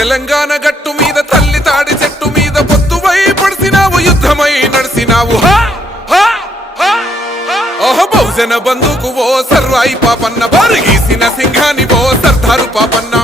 తెలంగాణ గట్టు మీద తల్లి తాడి చెట్టు మీద పొత్తువై పడిసినావు యుద్ధమై నడిసినావు ఓహో బహుజన బంధుకు ఓ సర్వాయి పాపన్న బారిగీసిన సింహాని ఓ సర్దారు పాపన్న